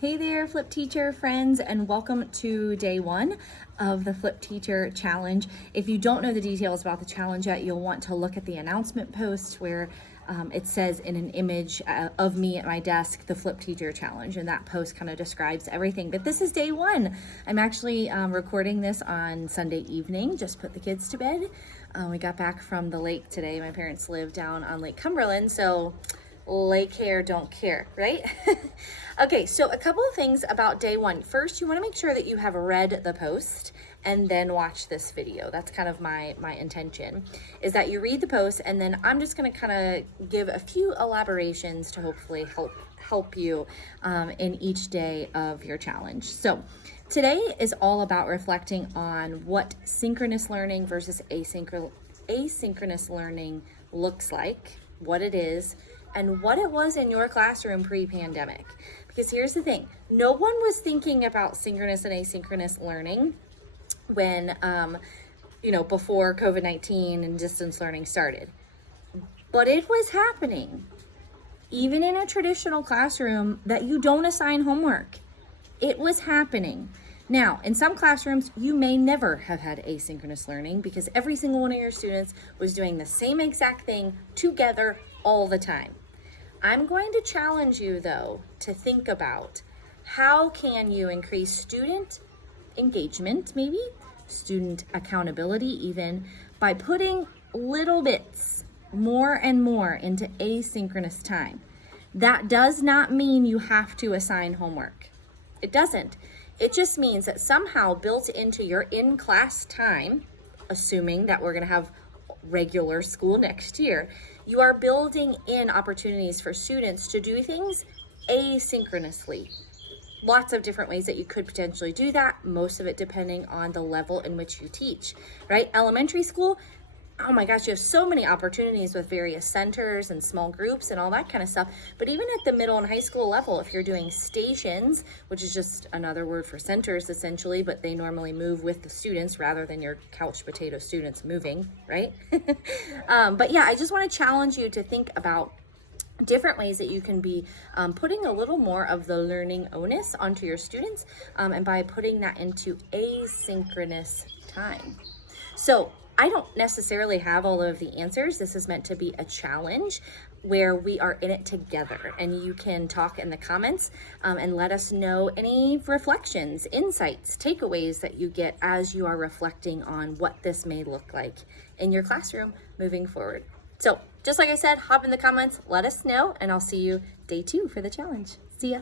Hey there, Flip Teacher friends, and welcome to day one of the Flip Teacher Challenge. If you don't know the details about the challenge yet, you'll want to look at the announcement post where it says in an image of me at my desk, the Flip Teacher Challenge, and that post kind of describes everything. But this is day one. I'm actually recording this on Sunday evening, just put the kids to bed. We got back from the lake today. My parents live down on Lake Cumberland, so lake hair don't care, right? Okay, so a couple of things about day one. First, you want to make sure that you have read the post and then watch this video. That's kind of my intention, is that you read the post, and then I'm just going to kind of give a few elaborations to hopefully help you in each day of your challenge. So today is all about reflecting on what synchronous learning versus asynchronous learning looks like, what it is, and what it was in your classroom pre-pandemic. Because here's the thing, no one was thinking about synchronous and asynchronous learning when, before COVID-19 and distance learning started. But it was happening, even in a traditional classroom that you don't assign homework. It was happening. Now, in some classrooms, you may never have had asynchronous learning because every single one of your students was doing the same exact thing together all the time. I'm going to challenge you, though, to think about how can you increase student engagement, maybe student accountability even, by putting little bits more and more into asynchronous time. That does not mean you have to assign homework. It doesn't. It just means that somehow built into your in-class time, assuming that we're going to have regular school next year, you are building in opportunities for students to do things asynchronously. Lots of different ways that you could potentially do that, most of it depending on the level in which you teach, right? Elementary school, oh my gosh, you have so many opportunities with various centers and small groups and all that kind of stuff. But even at the middle and high school level, if you're doing stations, which is just another word for centers essentially, but they normally move with the students rather than your couch potato students moving, right? But yeah, I just want to challenge you to think about different ways that you can be putting a little more of the learning onus onto your students, and by putting that into asynchronous time. So I don't necessarily have all of the answers. This is meant to be a challenge where we are in it together, and you can talk in the comments and let us know any reflections, insights, takeaways that you get as you are reflecting on what this may look like in your classroom moving forward. So just like I said, hop in the comments, let us know, and I'll see you day 2 for the challenge. See ya.